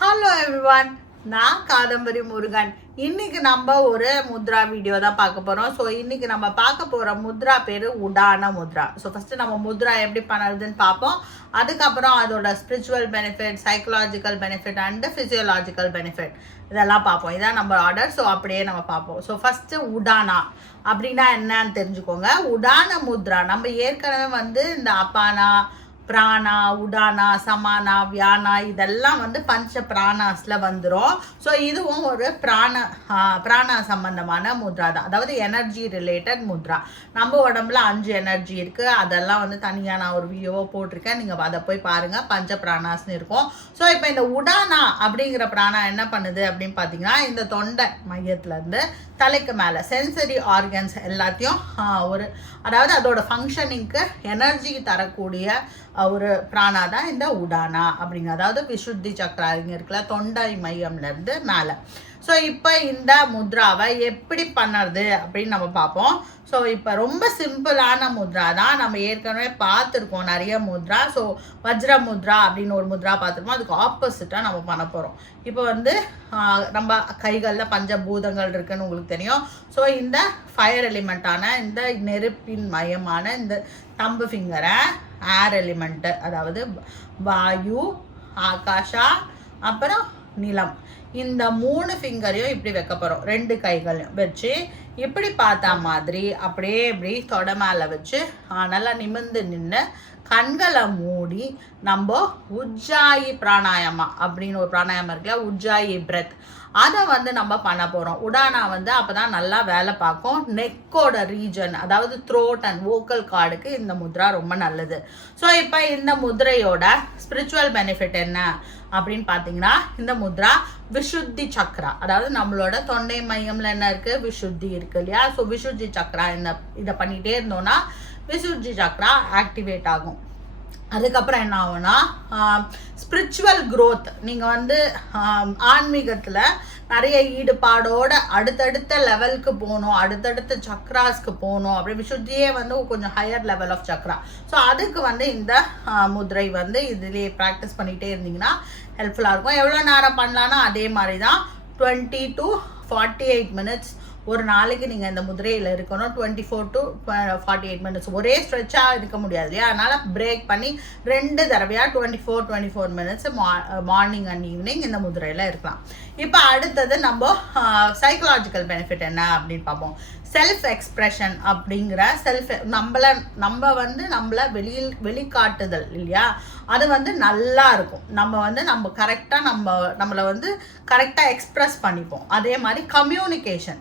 Hello everyone, நான் Kadambari Murugan. இன்னைக்கு நம்ம ஒரு முத்ரா வீடியோ தான் பார்க்க போறோம். ஸோ இன்னைக்கு நம்ம பார்க்க போற முத்ரா பேரு உடான முத்ரா. ஸோ ஃபர்ஸ்ட் நம்ம முத்ரா எப்படி பண்ணுறதுன்னு பார்ப்போம். அதுக்கப்புறம் அதோட spiritual benefit, psychological benefit and physiological benefit இதெல்லாம் பார்ப்போம். இதான் நம்ம ஆர்டர். ஸோ அப்படியே நம்ம பார்ப்போம். ஸோ ஃபர்ஸ்ட் உடானா அப்படின்னா என்னன்னு தெரிஞ்சுக்கோங்க. உடான முத்ரா நம்ம ஏற்கனவே இந்த அப்பானா, பிராணா, உடானா, சமானா, வியானா இதெல்லாம் பஞ்ச பிராணாஸ்ல வந்துடும். ஸோ இதுவும் ஒரு பிராணா சம்பந்தமான முத்ரா தான். அதாவது எனர்ஜி ரிலேட்டட் முத்ரா. நம்ம உடம்புல 5 எனர்ஜி இருக்குது. அதெல்லாம் தனியாக நான் ஒரு வீடியோவை போட்டிருக்கேன். நீங்கள் அதை போய் பாருங்கள். பஞ்ச பிராணாஸ்னு இருக்கும். ஸோ இப்போ இந்த உடானா அப்படிங்கிற பிராணா என்ன பண்ணுது அப்படின்னு பார்த்தீங்கன்னா, இந்த தொண்டை மையத்துலேருந்து தலைக்கு மேலே சென்சரி ஆர்கன்ஸ் எல்லாத்தையும் அதாவது அதோட ஃபங்க்ஷனிங்க்கு எனர்ஜி தரக்கூடிய ஒரு பிராணா தான் இந்த உடானா அப்படிங்க. அதாவது விசுத்தி சக்கரா இங்கே இருக்குல்ல, தொண்டை மையம்லேருந்து மேலே. ஸோ இப்போ இந்த முத்ராவை எப்படி பண்ணுறது அப்படின்னு நம்ம பார்ப்போம். ஸோ இப்போ ரொம்ப சிம்பிளான முத்ரா தான். நம்ம ஏற்கனவே பார்த்துருக்கோம் நிறைய முத்ரா. ஸோ வஜ்ர முத்ரா அப்படின்னு ஒரு முத்ரா பார்த்துருக்கோம். அதுக்கு ஆப்போசிட்டாக நம்ம பண்ண போகிறோம். இப்போ நம்ம கைகளில் பஞ்சபூதங்கள் இருக்குன்னு உங்களுக்கு தெரியும். ஸோ இந்த ஃபயர் எலிமெண்ட்டான இந்த நெருப்பின் மையமான இந்த தம்பு ஃபிங்கரை ஏர் எலிமெண்ட்டு, அதாவது வாயு, ஆகாஷா, அப்புறம் நிலம், இந்த 3 ஃபிங்கரையும் இப்படி வைக்க போகிறோம். 2 கைகளையும் வச்சு இப்படி பார்த்தா மாதிரி அப்படியே இப்படி தொட மேலே வச்சு நல்லா நிமிர்ந்து நின்று கண்களை மூடி நம்ம உஜ்ஜாயி பிராணாயாமா அப்படின்னு ஒரு பிராணாயாமம் இருக்குல்ல, உஜ்ஜாயி பிரெத், அதை நம்ம பண்ண போகிறோம். உடானா அப்போ தான் நல்லா வேலை பார்க்கும். நெக்கோட ரீஜன், அதாவது த்ரோட் அண்ட் வோக்கல் கார்டுக்கு இந்த முத்ரா ரொம்ப நல்லது. ஸோ இப்போ இந்த முத்ரையோட ஸ்பிரிச்சுவல் பெனிஃபிட் என்ன அப்படின்னு பார்த்தீங்கன்னா, இந்த முத்ரா விசுத்தி சக்ரா, அதாவது நம்மளோட தொண்டை மையம்ல என்ன இருக்குது, விசுத்தி இருக்கு இல்லையா. ஸோ விசுத்தி சக்ரா இதை பண்ணிகிட்டே இருந்தோம்னா விசுத்தி சக்ரா ஆக்டிவேட் ஆகும். அதுக்கப்புறம் என்ன ஆகும்னா, ஸ்பிரிச்சுவல் க்ரோத். நீங்கள் ஆன்மீகத்தில் நிறைய ஈடுபாடோட அடுத்தடுத்த லெவலுக்கு போகணும், அடுத்தடுத்த சக்ராஸ்க்கு போகணும். அப்படி விசுத்தியே கொஞ்சம் higher level of chakra. So அதுக்கு இந்த முத்ரை இதுலேயே ப்ராக்டிஸ் பண்ணிகிட்டே இருந்தீங்கன்னா ஹெல்ப்ஃபுல்லாக இருக்கும். எவ்வளோ நேரம் பண்ணலான்னா அதே மாதிரி தான் 20 to 48 minutes ஒரு நாளைக்கு நீங்கள் இந்த முதிரையில் இருக்கணும். 24 to 48 minutes ஒரே ஸ்ட்ரெச்சாக இருக்க முடியாது இல்லையா. அதனால் பிரேக் பண்ணி 2 தடவையாக 24 minutes மார்னிங் அண்ட் ஈவினிங் இந்த முதிரையில் இருக்கலாம். இப்போ அடுத்தது நம்ம சைக்கலாஜிக்கல் பெனிஃபிட் என்ன அப்படின்னு பார்ப்போம். செல்ஃப் எக்ஸ்ப்ரெஷன் அப்படிங்கிற நம்மளை வெளிக்காட்டுதல் இல்லையா, அது நல்லா இருக்கும். நம்ம கரெக்டாக நம்மளை கரெக்டாக எக்ஸ்ப்ரெஸ் பண்ணிப்போம். அதே மாதிரி கம்யூனிகேஷன்,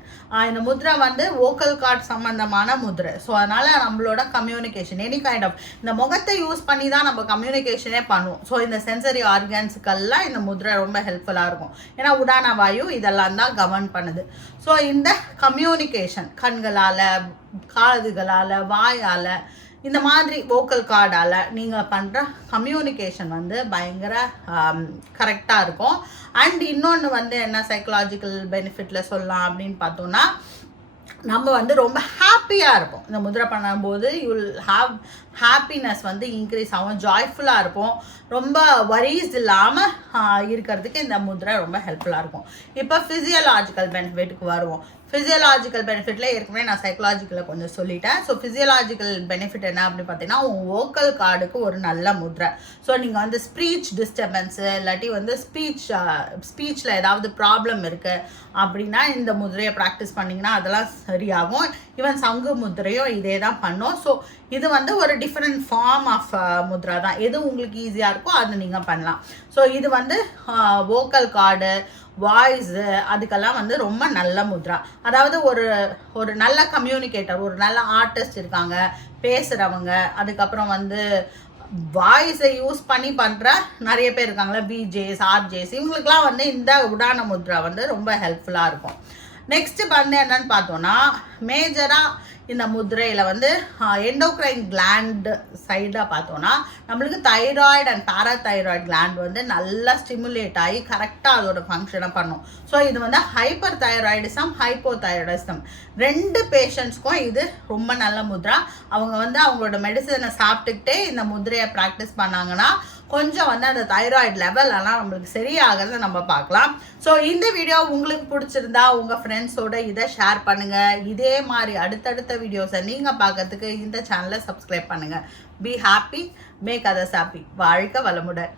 இந்த முத்ரை வோக்கல் கார்ட் சம்மந்தமான முத்ரை. ஸோ அதனால் நம்மளோட கம்யூனிகேஷன் எனி கைண்ட் ஆஃப் இந்த முகத்தை யூஸ் பண்ணி தான் நம்ம கம்யூனிகேஷனே பண்ணுவோம். ஸோ இந்த சென்சரி ஆர்கன்ஸுக்கெல்லாம் இந்த முத்ரை ரொம்ப ஹெல்ப்ஃபுல்லாக இருக்கும். ஏன்னா உடான வாயு இதெல்லாம் தான் கவர்ன் பண்ணுது. ஸோ இந்த கம்யூனிகேஷன் கண்களால், காதுகளால், வாயால், இந்த மாதிரி வோக்கல் கார்டால் நீங்கள் பண்ணுற கம்யூனிகேஷன் பயங்கர கரெக்டாக இருக்கும். அண்ட் இன்னொன்று என்ன சைக்கலாஜிக்கல் பெனிஃபிட்டில் சொல்லலாம் அப்படின்னு பார்த்தோன்னா, நம்ம ரொம்ப ஹாப்பியாக இருப்போம். இந்த முத்ரை பண்ணும்போது you will have happiness increase ஆகும், ஜாய்ஃபுல்லாக இருப்போம். ரொம்ப வரிஸ் இல்லாமல் இருக்கிறதுக்கு இந்த முத்ரை ரொம்ப ஹெல்ப்ஃபுல்லாக இருக்கும். இப்போ ஃபிசியலாஜிக்கல் பெனிஃபிட்டுக்கு வருவோம். ஃபிசியலாஜிக்கல் பெனிஃபிட்டில் ஏற்கனவே நான் சைக்கலாஜிக்கலில் கொஞ்சம் சொல்லிட்டேன். ஸோ ஃபிசியலாஜிக்கல் பெனிஃபிட் என்ன அப்படின்னு பார்த்தீங்கன்னா, உங்கள் வோக்கல் கார்டுக்கு ஒரு நல்ல முத்ரை. ஸோ நீங்கள் ஸ்பீச் டிஸ்டர்பன்ஸு இல்லாட்டி ஸ்பீச்சில் ஏதாவது ப்ராப்ளம் இருக்குது அப்படின்னா இந்த முத்ரையை ப்ராக்டிஸ் பண்ணிங்கன்னா அதெல்லாம் சரியாகும். ஈவன் சங்கு முத்ரையும் இதே தான் பண்ணும். ஸோ இது ஒரு டிஃப்ரெண்ட் ஃபார்ம் ஆஃப் முத்ரா தான். எது உங்களுக்கு ஈஸியாக இருக்கோ அது நீங்கள் பண்ணலாம். ஸோ இது வோக்கல் கார்டு, வாய்ஸு அதுக்கெல்லாம் ரொம்ப நல்ல முத்ரா. அதாவது ஒரு நல்ல கம்யூனிகேட்டர், ஒரு நல்ல ஆர்டிஸ்ட் இருக்காங்க, பேசுகிறவங்க, அதுக்கப்புறம் வாய்ஸை யூஸ் பண்ணி பண்ணுற நிறைய பேர் இருக்காங்களா, விஜேஸ், ஆர்ஜேஸ், இவங்களுக்குலாம் இந்த உடான முத்ரா ரொம்ப ஹெல்ப்ஃபுல்லாக இருக்கும். நெக்ஸ்ட் என்னன்னு பார்த்தோன்னா, மேஜராக இந்த முத்ரையில் எண்டோக்ரைன் கிளாண்ட் சைடாக பார்த்தோன்னா நம்மளுக்கு தைராய்டு அண்ட் பாராதைராய்டு கிளாண்ட் நல்லா ஸ்டிமுலேட் ஆகி கரெக்டாக அதோட ஃபங்க்ஷனை பண்ணும். ஸோ இது ஹைப்பர் தைராய்டிசம், ஹைப்போதைராய்டிசம் 2 பேஷண்ட்ஸ்க்கும் இது ரொம்ப நல்ல முத்ரா. அவங்க அவங்களோட மெடிசனை சாப்பிட்டுக்கிட்டே இந்த முத்ரையை ப்ராக்டிஸ் பண்ணாங்கன்னா கொஞ்சம் வந்து அந்த தைராய்டு லெவல் எல்லாம் நம்மளுக்கு சரியாகிறத நம்ம பார்க்கலாம். ஸோ இந்த வீடியோ உங்களுக்கு பிடிச்சிருந்தா உங்கள் ஃப்ரெண்ட்ஸோட இதை ஷேர் பண்ணுங்கள். இதே மாதிரி அடுத்தடுத்த வீடியோஸை நீங்கள் பார்க்கறதுக்கு இந்த சேனலை சப்ஸ்கிரைப் பண்ணுங்கள். Be happy, make others happy. வாழ்க வளமுடன்.